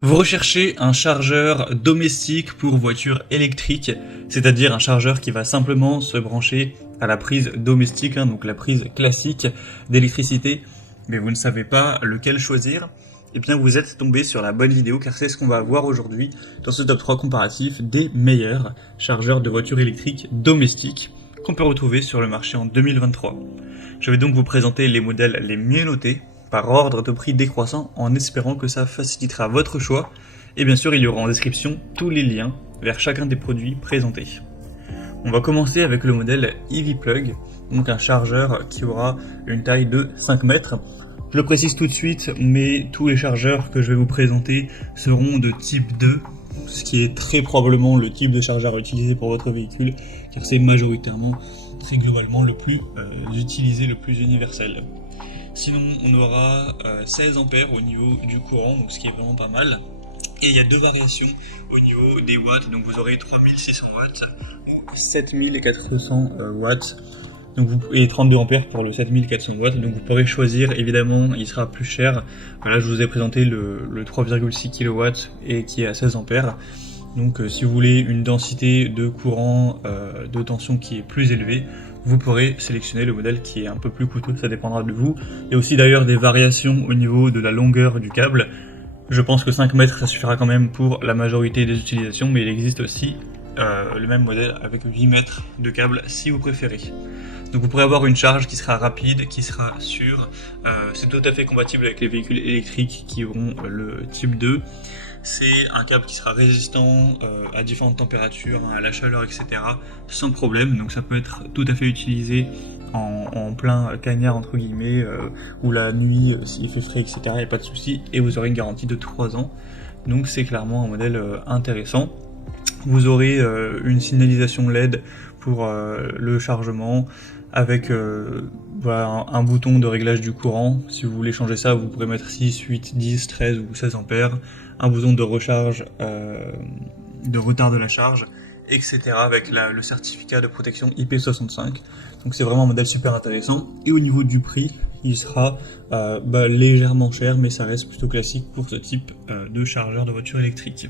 Vous recherchez un chargeur domestique pour voiture électrique, c'est-à-dire un chargeur qui va simplement se brancher à la prise domestique, donc la prise classique d'électricité, mais vous ne savez pas lequel choisir. Eh bien vous êtes tombé sur la bonne vidéo car c'est ce qu'on va voir aujourd'hui dans ce top 3 comparatif des meilleurs chargeurs de voitures électriques domestiques qu'on peut retrouver sur le marché en 2023. Je vais donc vous présenter les modèles les mieux notés par ordre de prix décroissant en espérant que ça facilitera votre choix. Et bien sûr, il y aura en description tous les liens vers chacun des produits présentés. On va commencer avec le modèle EV-Plug, donc un chargeur qui aura une taille de 5 mètres. Je le précise tout de suite, mais tous les chargeurs que je vais vous présenter seront de type 2, ce qui est très probablement le type de chargeur utilisé pour votre véhicule, car c'est majoritairement, très globalement, le plus utilisé, le plus universel. Sinon, on aura 16 ampères au niveau du courant, donc ce qui est vraiment pas mal. Et il y a deux variations au niveau des watts, donc vous aurez 3600 watts ou 7400 watts. Donc et 32 ampères pour le 7400 watts, donc vous pourrez choisir, évidemment il sera plus cher. Là je vous ai présenté le 3,6 kW et qui est à 16 ampères. Donc si vous voulez une densité de courant de tension qui est plus élevée, vous pourrez sélectionner le modèle qui est un peu plus coûteux, ça dépendra de vous. Il y a aussi d'ailleurs des variations au niveau de la longueur du câble. Je pense que 5 mètres ça suffira quand même pour la majorité des utilisations, mais il existe aussi le même modèle avec 8 mètres de câble si vous préférez. Donc vous pourrez avoir une charge qui sera rapide, qui sera sûre. C'est tout à fait compatible avec les véhicules électriques qui auront le type 2. C'est un câble qui sera résistant à différentes températures, à la chaleur, etc. sans problème. Donc ça peut être tout à fait utilisé en plein cagnard entre guillemets, ou la nuit s'il fait frais, etc. Il n'y a pas de souci. Et vous aurez une garantie de 3 ans. Donc c'est clairement un modèle intéressant. Vous aurez une signalisation LED pour le chargement avec un bouton de réglage du courant. Si vous voulez changer ça, vous pourrez mettre 6, 8, 10, 13 ou 16 ampères. Un bouton de recharge, de retard de la charge, etc. avec le certificat de protection IP65. Donc c'est vraiment un modèle super intéressant. Et au niveau du prix, il sera légèrement cher, mais ça reste plutôt classique pour ce type de chargeur de voiture électrique.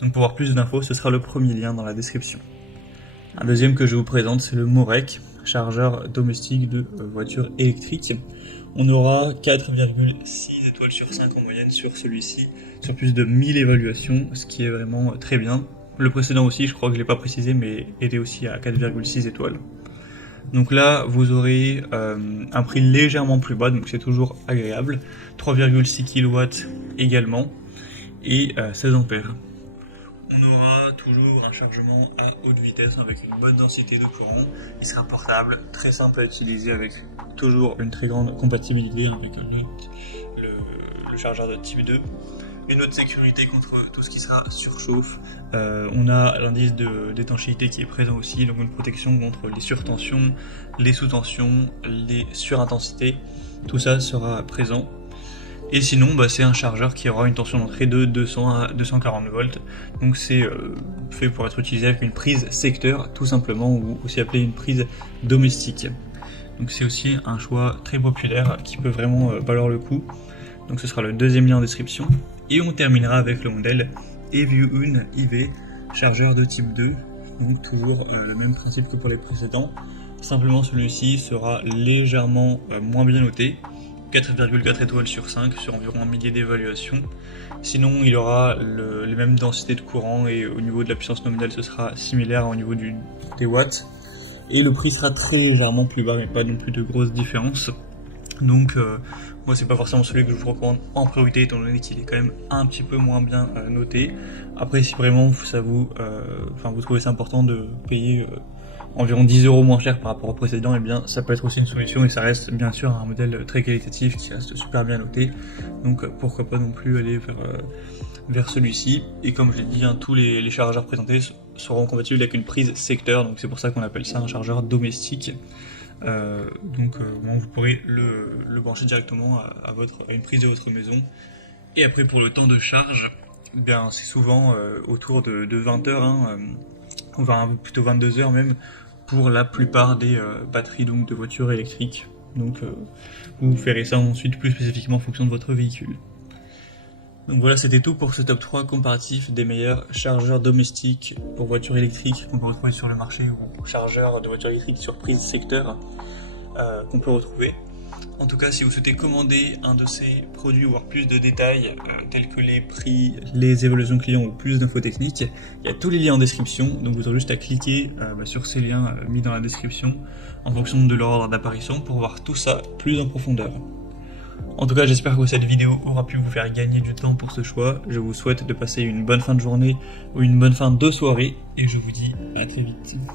Donc pour avoir plus d'infos, ce sera le premier lien dans la description. Un deuxième que je vous présente, c'est le Morec, chargeur domestique de voiture électrique. On aura 4,6 étoiles sur 5 en moyenne sur celui-ci, sur plus de 1000 évaluations, ce qui est vraiment très bien. Le précédent aussi, je crois que je ne l'ai pas précisé, mais était aussi à 4,6 étoiles. Donc là, vous aurez un prix légèrement plus bas, donc c'est toujours agréable. 3,6 kW également, et 16 ampères. On aura toujours un chargement à haute vitesse avec une bonne densité de courant. Il sera portable, très simple à utiliser avec toujours une très grande compatibilité avec le chargeur de type 2. Une autre sécurité contre tout ce qui sera surchauffe. On a l'indice d'étanchéité qui est présent aussi, donc une protection contre les surtensions, les sous-tensions, les surintensités. Tout ça sera présent. Et sinon, c'est un chargeur qui aura une tension d'entrée de 200 à 240 volts. Donc c'est fait pour être utilisé avec une prise secteur, tout simplement, ou aussi appelée une prise domestique. Donc c'est aussi un choix très populaire qui peut vraiment valoir le coup. Donc ce sera le deuxième lien en description. Et on terminera avec le modèle EVUN IV, chargeur de type 2. Donc toujours le même principe que pour les précédents. Simplement celui-ci sera légèrement moins bien noté. 4,4 étoiles sur 5 sur environ un millier d'évaluations. Sinon, il aura les mêmes densités de courant et au niveau de la puissance nominale, ce sera similaire au niveau des watts. Et le prix sera très légèrement plus bas, mais pas non plus de grosses différences. Donc, moi, c'est pas forcément celui que je vous recommande en priorité, étant donné qu'il est quand même un petit peu moins bien noté. Après, si vraiment ça vous trouvez ça important de payer environ 10 € moins cher par rapport au précédent, et bien ça peut être aussi une solution, et ça reste bien sûr un modèle très qualitatif qui reste super bien noté, donc pourquoi pas non plus aller vers celui-ci. Et comme je l'ai dit, tous les chargeurs présentés seront compatibles avec une prise secteur, donc c'est pour ça qu'on appelle ça un chargeur domestique. Vous pourrez le brancher directement à une prise de votre maison. Et après, pour le temps de charge, c'est souvent autour de 20 heures, plutôt 22 heures même, pour la plupart des batteries donc, de voitures électriques. Donc vous verrez ça ensuite plus spécifiquement en fonction de votre véhicule. Donc voilà, c'était tout pour ce top 3 comparatif des meilleurs chargeurs domestiques pour voitures électriques qu'on peut retrouver sur le marché, ou chargeurs de voitures électriques sur prise secteur qu'on peut retrouver. En tout cas, si vous souhaitez commander un de ces produits ou voir plus de détails tels que les prix, les évaluations clients ou plus d'infos techniques, il y a tous les liens en description, donc vous aurez juste à cliquer sur ces liens mis dans la description en fonction de leur ordre d'apparition pour voir tout ça plus en profondeur. En tout cas, j'espère que cette vidéo aura pu vous faire gagner du temps pour ce choix. Je vous souhaite de passer une bonne fin de journée ou une bonne fin de soirée et je vous dis à très vite.